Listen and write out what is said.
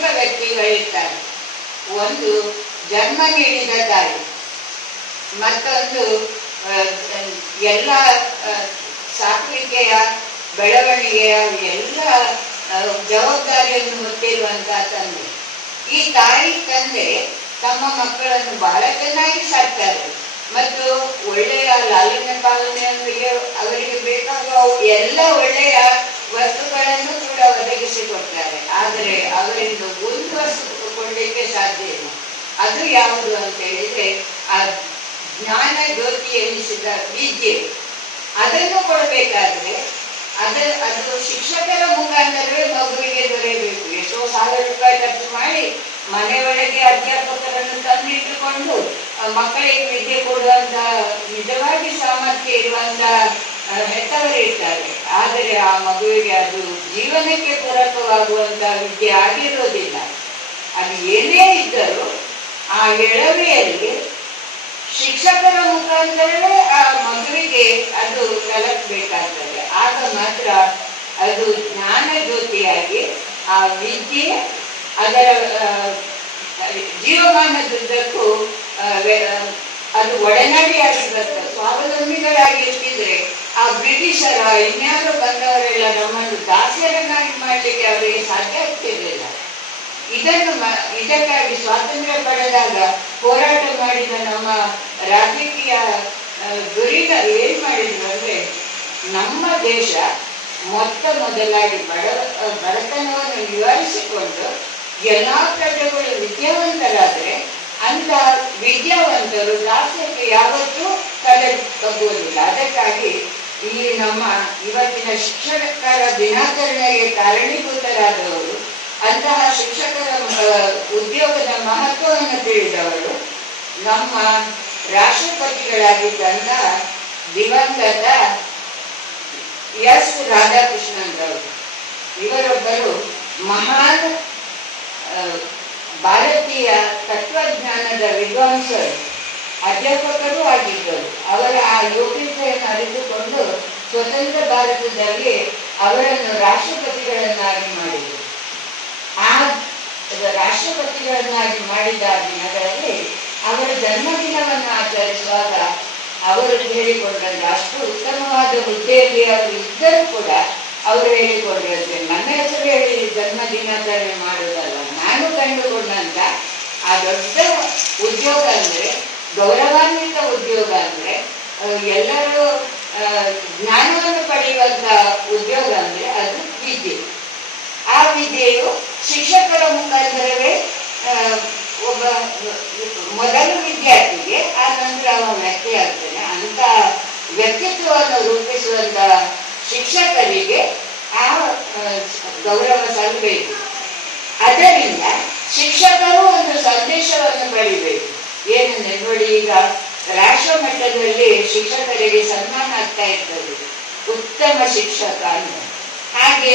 ಪ್ರಮುಖ ವ್ಯಕ್ತಿಗಳಿರ್ತಾರೆ. ಒಂದು ಜನ್ಮ ನೀಡಿದ ತಾಯಿ, ಮತ್ತೊಂದು ಎಲ್ಲ ಸಾಕುವಿಕೆಯ ಬೆಳವಣಿಗೆಯ ಎಲ್ಲ ಜವಾಬ್ದಾರಿಯನ್ನು ಹೊತ್ತಿರುವಂತಹ ತಂದೆ. ಈ ತಾಯಿ ತಂದೆ ತಮ್ಮ ಮಕ್ಕಳನ್ನು ಬಹಳ ಚೆನ್ನಾಗಿ ಸಾಕ್ತಾರೆ ಮತ್ತು ಒಳ್ಳೆಯ ಲಾಲನೆ ಪಾಲನೆಯೊಂದಿಗೆ ಅವರಿಗೆ ಬೇಕಾಗುವ ಎಲ್ಲ ಒಳ್ಳೆಯ ವಸ್ತುಗಳನ್ನು ಕೂಡ ಒದಗಿಸಿಕೊಡ್ತಾರೆ. ಆದರೆ ಅವರಿಂದ ಒಂದು ವಸ್ತು ಕೊಡಲಿಕ್ಕೆ ಸಾಧ್ಯ ಇಲ್ಲ. ಅದು ಯಾವುದು ಅಂತ ಹೇಳಿದ್ರೆ ಆ ಜ್ಞಾನ ಜ್ಯೋತಿ ಎನಿಸಿದ ವಿದ್ಯೆ. ಅದನ್ನು ಕೊಡಬೇಕಾದ್ರೆ ಅದು ಶಿಕ್ಷಕರ ಮುಖಾಂತರವೇ ಮಗುವಿಗೆ ದೊರೆಯಬೇಕು. ಎಷ್ಟೋ ₹1000 ಖರ್ಚು ಮಾಡಿ ಮನೆಯೊಳಗೆ ಅಧ್ಯಾಪಕರನ್ನು ತಂದಿಟ್ಟುಕೊಂಡು ಮಕ್ಕಳಿಗೆ ವಿದ್ಯೆ ಕೊಡುವಂತ ನಿಜವಾಗಿ ಸಾಮರ್ಥ್ಯ ಇರುವಂತ ಹೆತ್ತವರಿರ್ತಾರೆ. ಆದರೆ ಆ ಮಗುವಿಗೆ ಅದು ಜೀವನಕ್ಕೆ ಪೂರಕವಾಗುವಂತ ವಿದ್ಯೆ ಆಗಿರೋದಿಲ್ಲ. ಅದು ಏನೇ ಇದ್ದರೂ ಆ ಎಳವೆಯಲ್ಲಿ ಶಿಕ್ಷಕರ ಮುಖಾಂತರವೇ ಆ ಮಗುವಿಗೆ ಅದು ಕಲಿಸಬೇಕಾಗ್ತದೆ. ಆಗ ಮಾತ್ರ ಅದು ಜ್ಞಾನ ಜ್ಯೋತಿಯಾಗಿ ಆ ವಿದ್ಯೆ ಅದರ ಜೀವಮಾನದುದ್ದಕ್ಕೂ ಅದು ಒಡನಾಡಿಯಾಗಿ ಬರ್ತದೆ. ಸ್ವಾವಲಂಬಿಗಳಾಗಿ ಇರ್ತಿದ್ರೆ ಆ ಬ್ರಿಟಿಷರ ಇನ್ಯಾರು ಬಂದವರೆಲ್ಲ ನಮ್ಮನ್ನು ದಾಸ್ಯರನ್ನಾಗಿ ಮಾಡಲಿಕ್ಕೆ ಅವರಿಗೆ ಸಾಧ್ಯ ಆಗ್ತಿರ್ಲಿಲ್ಲ. ಇದಕ್ಕಾಗಿ ಸ್ವಾತಂತ್ರ್ಯ ಪಡೆದಾಗ ಹೋರಾಟ ಮಾಡಿದ ನಮ್ಮ ರಾಜಕೀಯ ಧುರೀಣರು ಏನ್ ಮಾಡಿದ್ರು ಅಂದ್ರೆ, ನಮ್ಮ ದೇಶ ಮೊದಲಾಗಿ ಬಡತನವನ್ನು ನಿವಾರಿಸಿಕೊಂಡು ಎಲ್ಲಾ ಪ್ರಜೆಗಳು ವಿದ್ಯಾವಂತರಾದ್ರೆ ಅಂತ ವಿದ್ಯಾವಂತರು ದಾಸ್ಯಕ್ಕೆ ಯಾವತ್ತೂ ತಲೆ ತಗ್ಗುವುದಿಲ್ಲ. ಅದಕ್ಕಾಗಿ ಇಲ್ಲಿ ನಮ್ಮ ಇವತ್ತಿನ ಶಿಕ್ಷಕರ ದಿನಾಚರಣೆಗೆ ಕಾರಣೀಭೂತರಾದವರು, ಅಂತಹ ಶಿಕ್ಷಕರ ಉದ್ಯೋಗದ ಮಹತ್ವವನ್ನು ತಿಳಿದವರು ನಮ್ಮ ರಾಷ್ಟ್ರಪತಿಗಳಾಗಿದ್ದಂತಹ ದಿವಂಗತ ಎಸ್ ರಾಧಾಕೃಷ್ಣನ್ ರವರು. ಇವರೊಬ್ಬರು ಮಹಾನ್ ಭಾರತೀಯ ತತ್ವಜ್ಞಾನದ ವಿದ್ವಾಂಸರು, ಅಧ್ಯಾಪಕರೂ ಆಗಿದ್ದರು. ಅವರ ಆ ಯೋಗ್ಯತೆಯನ್ನು ಅರಿತುಕೊಂಡು ಸ್ವತಂತ್ರ ಭಾರತದಲ್ಲಿ ಅವರನ್ನು ರಾಷ್ಟ್ರಪತಿಗಳನ್ನಾಗಿ ಮಾಡಿದರು. ಆ ರಾಷ್ಟ್ರಪತಿಗಳನ್ನಾಗಿ ಮಾಡಿದ ದಿನಗಳಲ್ಲಿ ಅವರ ಜನ್ಮದಿನವನ್ನು ಆಚರಿಸುವಾಗ ಅವರು ಹೇಳಿಕೊಂಡ್ರೆ, ಅಷ್ಟು ಉತ್ತಮವಾದ ಹುದ್ದೆಯಲ್ಲಿ ಅವರು ಇದ್ದರೂ ಕೂಡ ಅವರು ಹೇಳಿಕೊಂಡ್ರೆ, ನನ್ನ ಹೆಸರು ಹೇಳಿ ಜನ್ಮದಿನಾಚರಣೆ ಮಾಡುವುದಲ್ಲ, ನಾನು ಕಂಡುಕೊಂಡಂತ ಆ ದೊಡ್ಡ ಉದ್ಯೋಗ ಅಂದ್ರೆ, ಗೌರವಾನ್ವಿತ ಉದ್ಯೋಗ ಅಂದ್ರೆ, ಎಲ್ಲರೂ ಜ್ಞಾನವನ್ನು ಪಡೆಯುವಂತ ಉದ್ಯೋಗ ಅಂದ್ರೆ ಅದು ವಿದ್ಯೆ. ಆ ವಿದ್ಯೆಯು ಶಿಕ್ಷಕರ ಮುಖಾಂತರವೇ ಒಬ್ಬ ಮೊದಲು ವಿದ್ಯಾರ್ಥಿಗೆ, ಆ ನಂತರ ಅವನ ವ್ಯಕ್ತಿ ಆಗ್ತಾನೆ. ಅಂತ ವ್ಯಕ್ತಿತ್ವವನ್ನು ರೂಪಿಸುವಂತ ಶಿಕ್ಷಕರಿಗೆ ಆ ಗೌರವ ಸಲ್ಲಬೇಕು. ಅದರಿಂದ ಶಿಕ್ಷಕರು ಒಂದು ಸಂದೇಶವನ್ನು ಪಡಿಬೇಕು. ಏನಂದ್ರೆ ನೋಡಿ, ಈಗ ರಾಷ್ಟ್ರ ಮಟ್ಟದಲ್ಲಿ ಶಿಕ್ಷಕರಿಗೆ ಸನ್ಮಾನ ಆಗ್ತಾ ಇರ್ತದೆ, ಉತ್ತಮ ಶಿಕ್ಷಕ ಅಂತ. ಹಾಗೆ